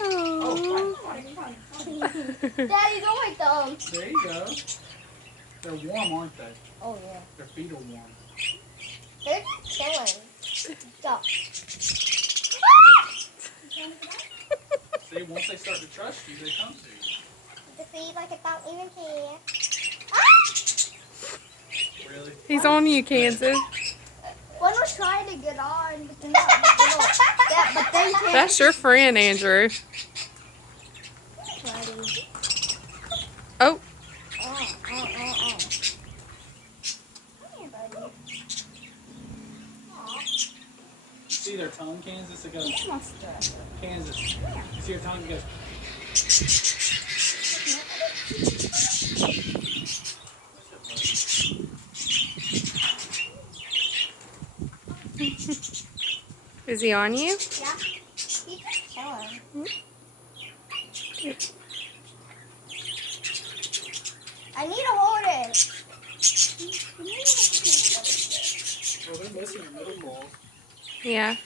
Oh, Daddy, don't like them. there you go. They're warm, aren't they? Oh, yeah. Their feet are warm. They're just chilling. Stop. See, once they start to trust you, they come to you. The feet like it don't even care. Really? He's on you, Kansas. One was trying to get on, but they're not little. Yeah, but they can't. That's your friend, Andrew. Oh. Oh. Come here, buddy. Aw. You see their tongue, Kansas? It goes, He wants to. Kansas. You see their tongue? It goes. Is he on you? Yeah. He's just chilling. I need to hold it. Well, they're missing the middle balls. Yeah.